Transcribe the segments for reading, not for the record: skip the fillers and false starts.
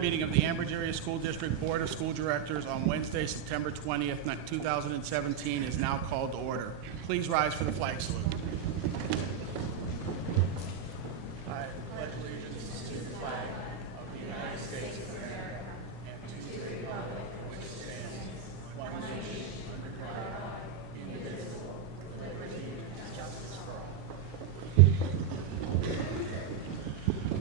Meeting of the Ambridge Area School District Board of School Directors on Wednesday, September 20th, 2017 is now called to order. Please rise for the flag salute. I pledge allegiance to the flag of the United States of America and to the republic which stands one nation under God, indivisible, with liberty and justice for all.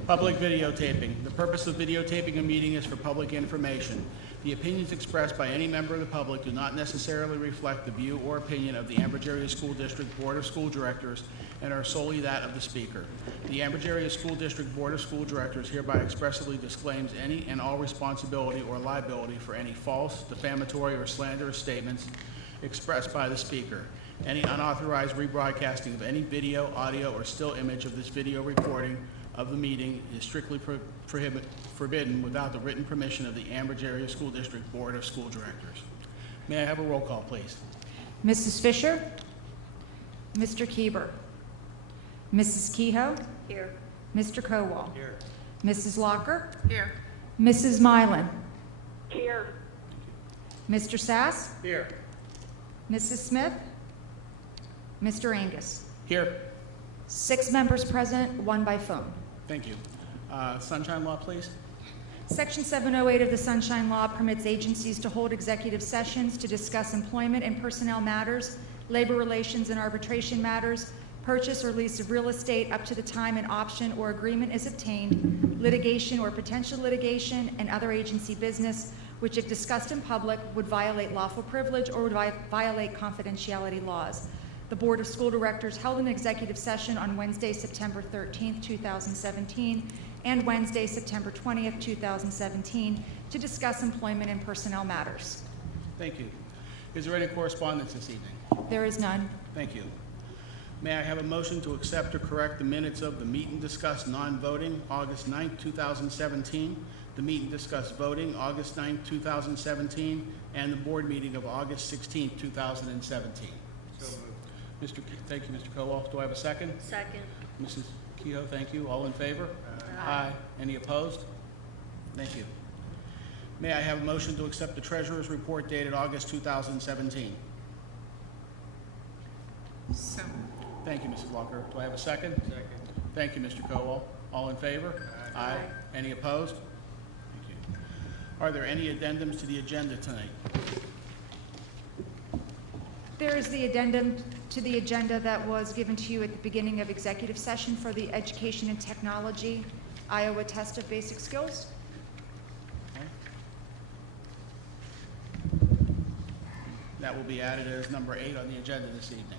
Public videotaping. The purpose of videotaping a meeting is for public information. The opinions expressed by any member of the public do not necessarily reflect the view or opinion of the Ambridge Area School District Board of School Directors and are solely that of the speaker. The Ambridge Area School District Board of School Directors hereby expressly disclaims any and all responsibility or liability for any false, defamatory, or slanderous statements expressed by the speaker. Any unauthorized rebroadcasting of any video, audio, or still image of this video recording of the meeting is strictly forbidden without the written permission of the Ambridge Area School District Board of School Directors. May I have a roll call, please? Mrs. Fisher? Mr. Kieber? Mrs. Kehoe? Here. Mr. Kowal? Here. Mrs. Locker? Here. Mrs. Mylan? Here. Mr. Sass? Here. Mrs. Smith? Mr. Angus? Here. 6 members present, 1 by phone. Thank you. Sunshine Law, please. Section 708 of the Sunshine Law permits agencies to hold executive sessions to discuss employment and personnel matters, labor relations and arbitration matters, purchase or lease of real estate up to the time an option or agreement is obtained, litigation or potential litigation, and other agency business, which if discussed in public would violate lawful privilege or would violate confidentiality laws. The Board of School Directors held an executive session on Wednesday, September 13th, 2017, and Wednesday, September 20th, 2017, to discuss employment and personnel matters. Thank you. Is there any correspondence this evening? There is none. Thank you. May I have a motion to accept or correct the minutes of the meet and discuss non-voting August 9th, 2017, the meet and discuss voting August 9th, 2017, and the board meeting of August 16th, 2017? So moved. Thank you, Mr. Kowal. Do I have a second? Second. Mrs. Kehoe, thank you. All in favor? Aye. Any opposed? Thank you. May I have a motion to accept the treasurer's report dated August 2017? So. Thank you, Mrs. Walker. Do I have a second? Second. Thank you, Mr. Kowal. All in favor? Aye. Any opposed? Thank you. Are there any addendums to the agenda tonight? There is the addendum to the agenda that was given to you at the beginning of executive session for the Education and Technology Iowa Test of Basic Skills. Okay. That will be added as number 8 on the agenda this evening.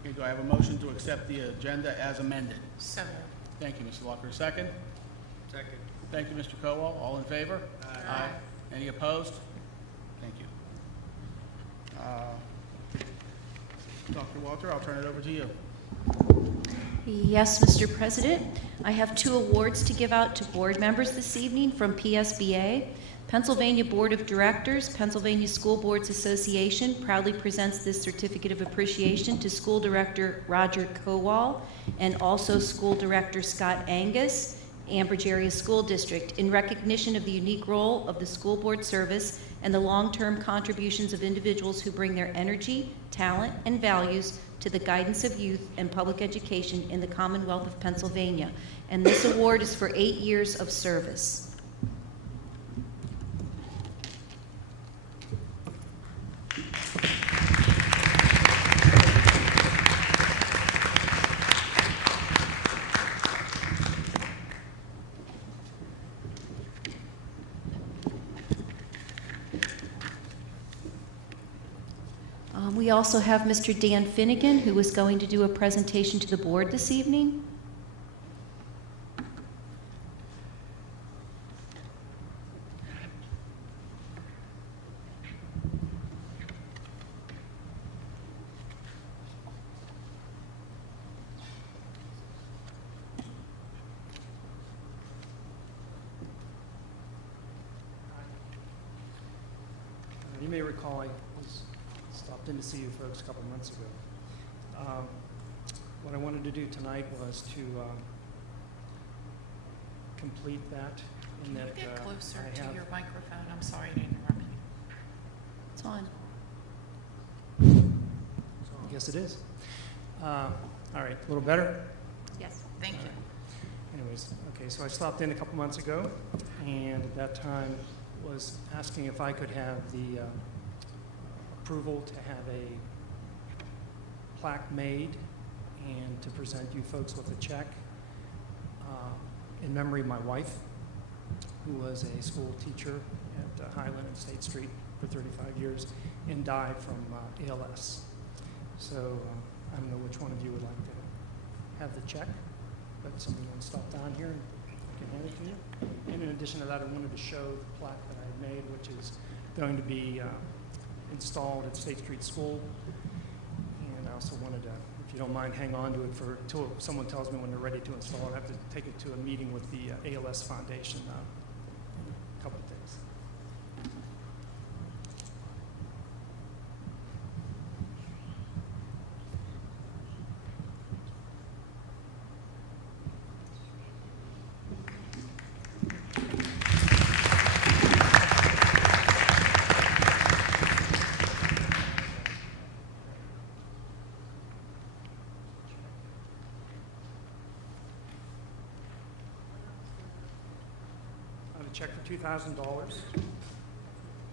Okay, do I have a motion to accept the agenda as amended? So. Thank you, Mr. Walker. Second? Second. Thank you, Mr. Kowal. All in favor? Aye. Any opposed? Thank you. Dr. Walter, I'll turn it over to you. Yes, Mr. President. I have 2 awards to give out to board members this evening from PSBA. Pennsylvania Board of Directors, Pennsylvania School Boards Association proudly presents this certificate of appreciation to School Director Roger Kowal and also School Director Scott Angus, Ambridge Area School District, in recognition of the unique role of the school board service and the long-term contributions of individuals who bring their energy, talent, and values to the guidance of youth and public education in the Commonwealth of Pennsylvania. And this award is for 8 years of service. We also have Mr. Dan Finnegan, who is going to do a presentation to the board this evening. You may recall I stopped in to see you folks a couple months ago. What I wanted to do tonight was to complete that in that Get closer I to have your microphone. I'm sorry to interrupt you. It's on. I guess it is. All right, a little better? Yes. Thank you. Anyways, okay, so I stopped in a couple months ago, and at that time was asking if I could have the approval to have a plaque made and to present you folks with a check in memory of my wife, who was a school teacher at Highland and State Street for 35 years and died from ALS. So I don't know which one of you would like to have the check, but somebody want to stop down here and I can hand it to you. And in addition to that, I wanted to show the plaque that I had made, which is going to be installed at State Street School. And I also wanted to, if you don't mind, hang on to it for until someone tells me when they're ready to install it. I have to take it to a meeting with the ALS Foundation in a couple of days. Check for $2,000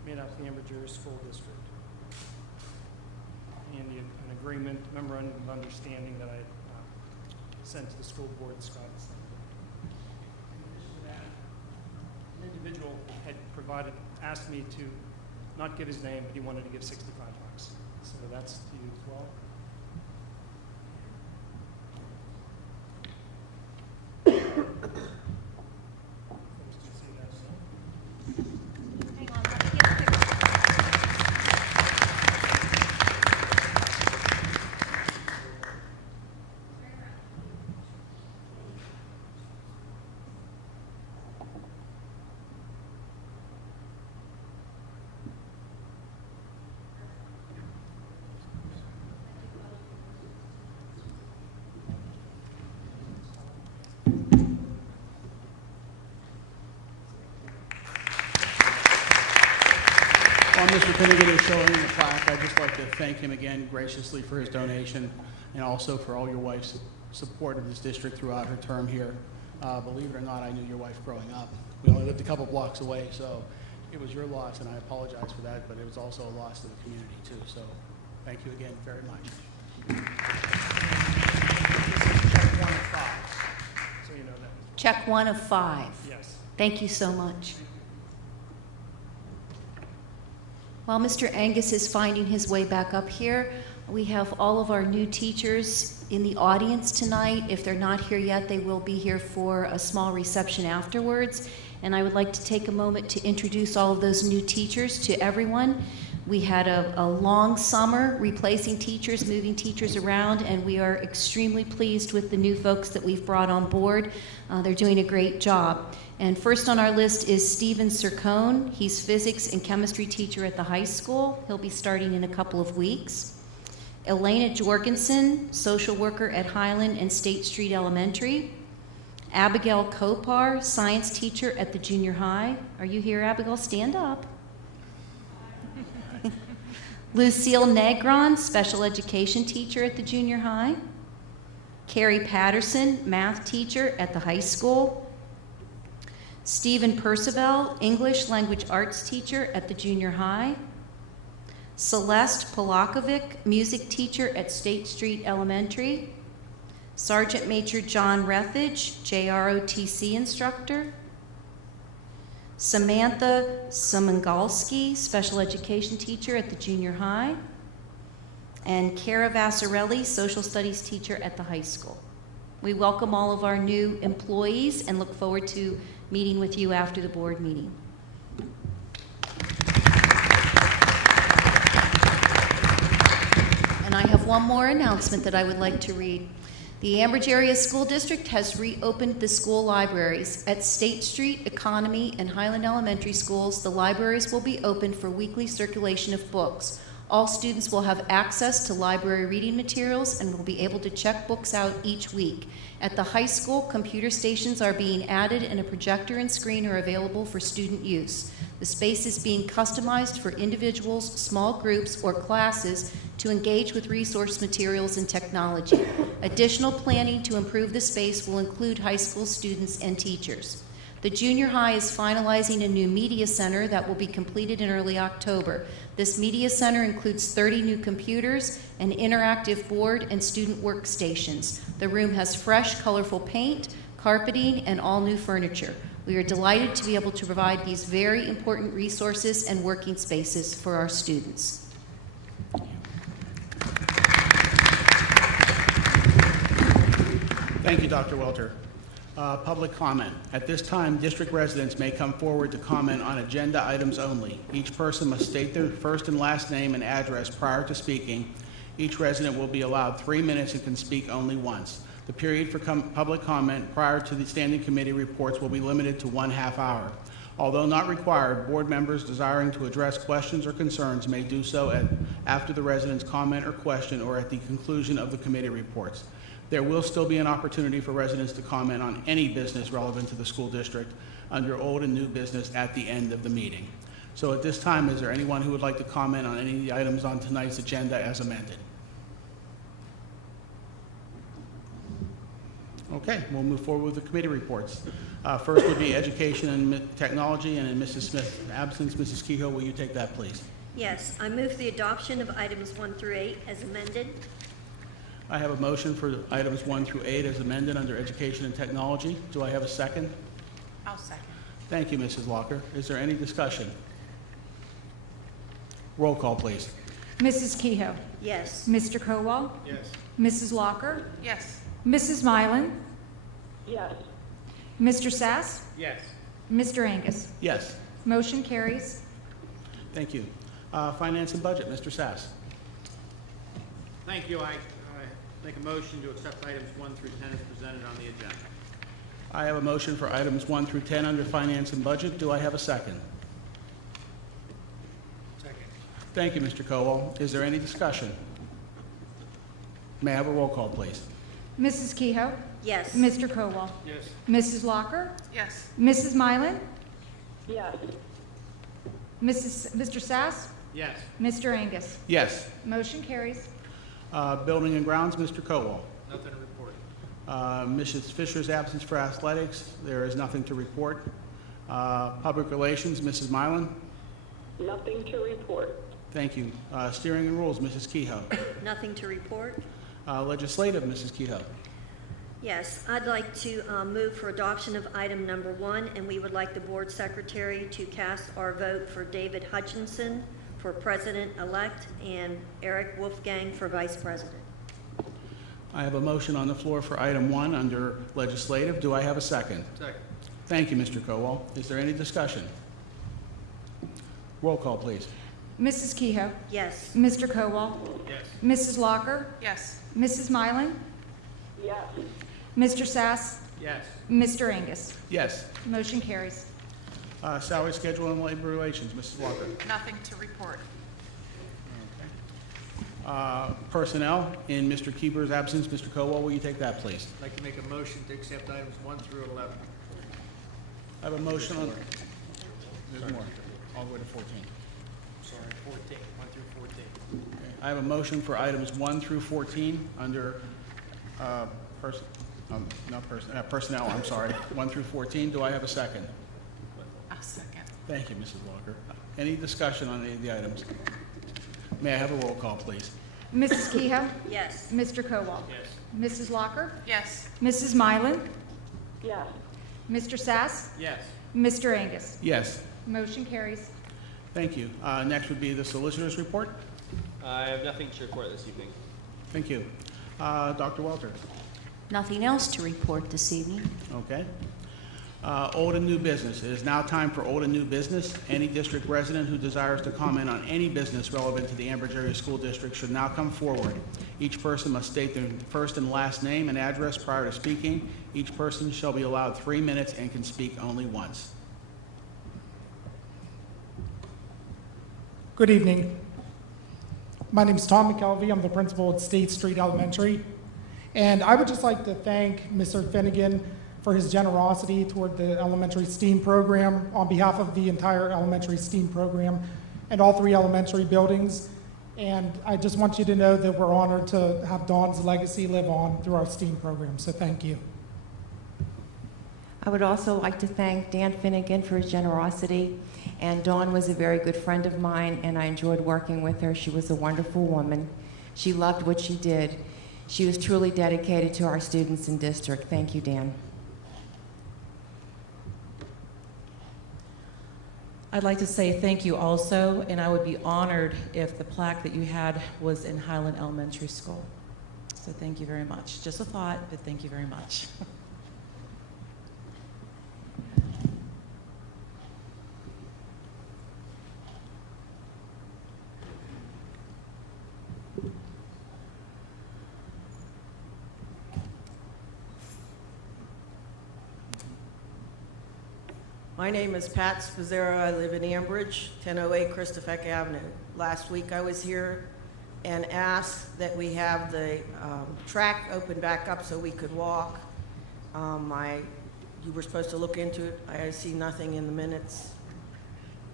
made out to the Ambridge School District. And an agreement, memorandum of understanding that I sent to the school board, Scott. In addition to that, an individual had asked me to not give his name, but he wanted to give $65. So that's to you as well. Hang on, let me get a picture. While Mr. Finnegan is showing the plaque, I'd just like to thank him again graciously for his donation and also for all your wife's support of this district throughout her term here. Believe it or not, I knew your wife growing up. We only lived a couple blocks away, so it was your loss, and I apologize for that, but it was also a loss to the community too. So thank you again very much. Check 1 of 5, so you know that. Check 1 of 5. Yes. Thank you so much. While Mr. Angus is finding his way back up here, we have all of our new teachers in the audience tonight. If they're not here yet, they will be here for a small reception afterwards. And I would like to take a moment to introduce all of those new teachers to everyone. We had a long summer replacing teachers, moving teachers around, and we are extremely pleased with the new folks that we've brought on board. They're doing a great job. And first on our list is Stephen Sircone. He's physics and chemistry teacher at the high school. He'll be starting in a couple of weeks. Elena Jorgensen, social worker at Highland and State Street Elementary. Abigail Kopar, science teacher at the junior high. Are you here, Abigail? Stand up. Lucille Negron, special education teacher at the junior high. Carrie Patterson, math teacher at the high school. Stephen Percival, English language arts teacher at the junior high. Celeste Polakovic, music teacher at State Street Elementary. Sergeant Major John Rethage, JROTC instructor. Samantha Semengalski, special education teacher at the junior high. And Kara Vassarelli, social studies teacher at the high school. We welcome all of our new employees and look forward to meeting with you after the board meeting. And I have one more announcement that I would like to read. The Ambridge Area School District has reopened the school libraries. At State Street, Economy, and Highland Elementary Schools, the libraries will be open for weekly circulation of books. All students will have access to library reading materials and will be able to check books out each week. At the high school, computer stations are being added and a projector and screen are available for student use. The space is being customized for individuals, small groups, or classes to engage with resource materials and technology. Additional planning to improve the space will include high school students and teachers. The junior high is finalizing a new media center that will be completed in early October. This media center includes 30 new computers, an interactive board, and student workstations. The room has fresh, colorful paint, carpeting, and all new furniture. We are delighted to be able to provide these very important resources and working spaces for our students. Thank you, Dr. Welter. Public comment. At this time, district residents may come forward to comment on agenda items only. Each person must state their first and last name and address prior to speaking. Each resident will be allowed 3 minutes and can speak only once. The period for public comment prior to the standing committee reports will be limited to 1/2 hour. Although not required, board members desiring to address questions or concerns may do so after the resident's comment or question or at the conclusion of the committee reports. There will still be an opportunity for residents to comment on any business relevant to the school district under old and new business at the end of the meeting. So at this time, is there anyone who would like to comment on any of the items on tonight's agenda as amended? Okay, we'll move forward with the committee reports. First would be Education and Technology, and in Mrs. Smith's absence, Mrs. Kehoe, will you take that, please? Yes, I move the adoption of items 1 through 8 as amended. I have a motion for items 1 through 8 as amended under Education and Technology. Do I have a second? I'll second. Thank you, Mrs. Locker. Is there any discussion? Roll call, please. Mrs. Kehoe. Yes. Mr. Kowal. Yes. Mrs. Locker. Yes. Mrs. Mylan. yes, Mr. Sass. Yes. Mr. Angus. Yes. Motion carries. Thank you. Finance and Budget, Mr. Sass. Thank you. I make a motion to accept items 1 through 10 as presented on the agenda. I have a motion for items 1 through 10 under Finance and Budget. Do I have a second? Second. Thank you, Mr. Kowal. Is there any discussion? May I have a roll call, please? Mrs. Kehoe. Yes. Mr. Kowal. Yes. Mrs. Locker. Yes. Mrs. Mylan. yes, Mr. Sass. Yes. Mr. Angus. Yes. Motion carries. Building and Grounds, Mr. Kowal. Nothing to report. Mrs. Fisher's absence for athletics. There is nothing to report. Public Relations, Mrs. Mylan. nothing to report. Thank you. Steering and Rules, Mrs. Kehoe. Nothing to report. Legislative, Mrs. Kehoe. Yes, I'd like to move for adoption of item number 1, and we would like the board secretary to cast our vote for David Hutchinson for president-elect and Eric Wolfgang for vice president. I have a motion on the floor for item 1 under Legislative. Do I have a second? Second. Thank you, Mr. Kowal. Is there any discussion? Roll call, please. Mrs. Kehoe. Yes. Mr. Kowal. Yes. Mrs. Locker. Yes. Mrs. Mylan. Yes, Mr. Sass. Yes. Mr. Angus. Yes. Motion carries. Salary Schedule and Labor Relations, Mrs. Walker. Nothing to report. Personnel, in Mr. Keeper's absence, Mr. Kowal, will you take that, please? I'd like to make a motion to accept items 1 through 11. I have a motion on... There's more, all the way to 14. Sorry, 14. 1 through 14. Okay. I have a motion for items 1 through 14 under personnel, I'm sorry, 1 through 14. Do I have a second? I'll second. Thank you, Mrs. Walker. Any discussion on any of the items? May I have a roll call, please? Mrs. Kehoe. Yes. Mr. Kowal. Yes. Mrs. Locker. Yes. Mrs. Mylan. yes, Mr. Sass. Yes. Mr. Angus. Yes. Motion carries. Thank you. Next would be the solicitor's report. I have nothing to report this evening. Thank you. Dr. Welter. Nothing else to report this evening. Okay. Old and new business. It is now time for old and new business. Any district resident who desires to comment on any business relevant to the Ambridge Area School District should now come forward. Each person must state their first and last name and address prior to speaking. Each person shall be allowed 3 minutes and can speak only once. Good evening. My name is Tom McKelvey. I'm the principal at State Street Elementary. And I would just like to thank Mr. Finnegan for his generosity toward the elementary STEAM program on behalf of the entire elementary STEAM program and all 3 elementary buildings. And I just want you to know that we're honored to have Dawn's legacy live on through our STEAM program. So thank you. I would also like to thank Dan Finnegan for his generosity. And Dawn was a very good friend of mine, and I enjoyed working with her. She was a wonderful woman. She loved what she did. She was truly dedicated to our students in district. Thank you, Dan. I'd like to say thank you also, and I would be honored if the plaque that you had was in Highland Elementary School. So thank you very much. Just a thought, but thank you very much. My name is Pat Spazzero. I live in Ambridge, 1008 Christopher Avenue. Last week I was here and asked that we have the track open back up so we could walk. You were supposed to look into it. I see nothing in the minutes.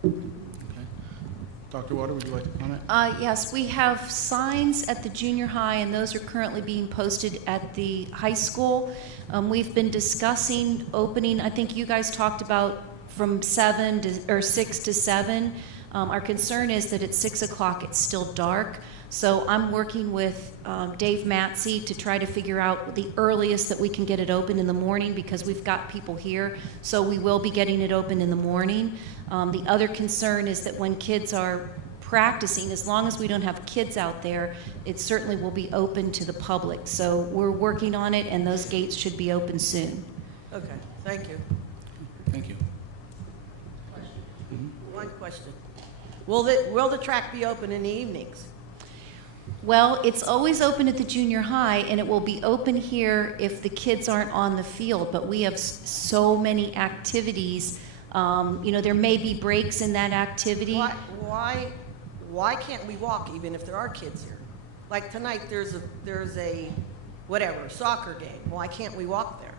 Okay. Dr. Water, would you like to comment? Yes, we have signs at the junior high, and those are currently being posted at the high school. We've been discussing opening, I think you guys talked about from 6 to 7. Our concern is that at 6 o'clock it's still dark. So I'm working with Dave Matsey to try to figure out the earliest that we can get it open in the morning, because we've got people here. So we will be getting it open in the morning. The other concern is that when kids are practicing, as long as we don't have kids out there, it certainly will be open to the public. So we're working on it, and those gates should be open soon. Okay, thank you. Thank you. One question. Will the track be open in the evenings? Well, it's always open at the junior high, and it will be open here if the kids aren't on the field, but we have so many activities. You know, there may be breaks in that activity. Why can't we walk even if there are kids here? Like tonight, there's a whatever, soccer game. Why can't we walk there?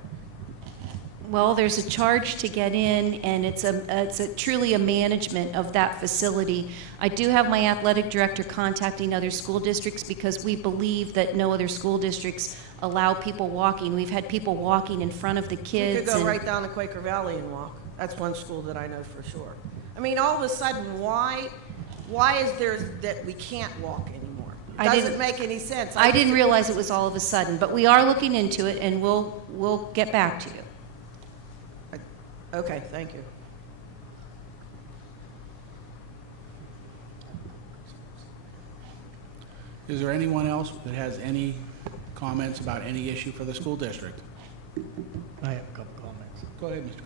Well, there's a charge to get in, and it's truly a management of that facility. I do have my athletic director contacting other school districts, because we believe that no other school districts allow people walking. We've had people walking in front of the kids. You could go right down to Quaker Valley and walk. That's one school that I know for sure. I mean, all of a sudden, why is there that we can't walk anymore? Doesn't make any sense. I didn't realize it was all of a sudden, but we are looking into it, and we'll get back to you. Okay, thank you. Is there anyone else that has any comments about any issue for the school district? I have a couple comments. Go ahead, Mr.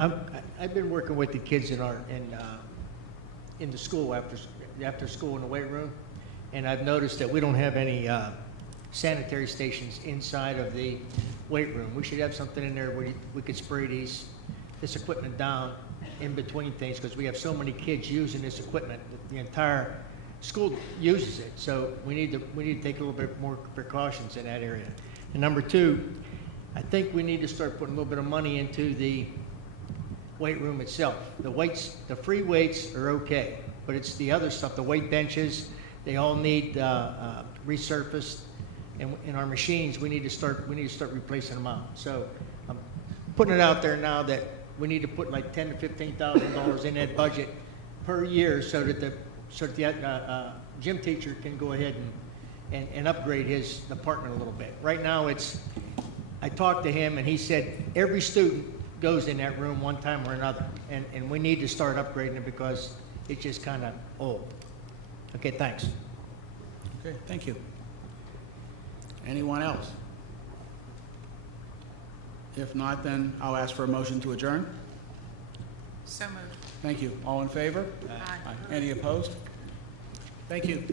Cole. I've been working with the kids in the school after school in the weight room, and I've noticed that we don't have any sanitary stations inside of the weight room. We should have something in there where we could spray this equipment down in between things, because we have so many kids using this equipment that the entire school uses it. So we need to take a little bit more precautions in that area. And number two, I think we need to start putting a little bit of money into the weight room itself. The free weights are okay, but it's the other stuff, the weight benches, they all need resurfaced. And in our machines, we need to start replacing them out. So I'm putting it out there now that we need to put like $10,000 to $15,000 in that budget per year, so that the gym teacher can go ahead and upgrade his department a little bit. Right now, I talked to him, and he said every student goes in that room one time or another, and we need to start upgrading it because it's just kind of old. Okay, thanks. Okay, thank you. Anyone else? If not, then I'll ask for a motion to adjourn. So moved. Thank you. All in favor? Aye. Any opposed? Thank you.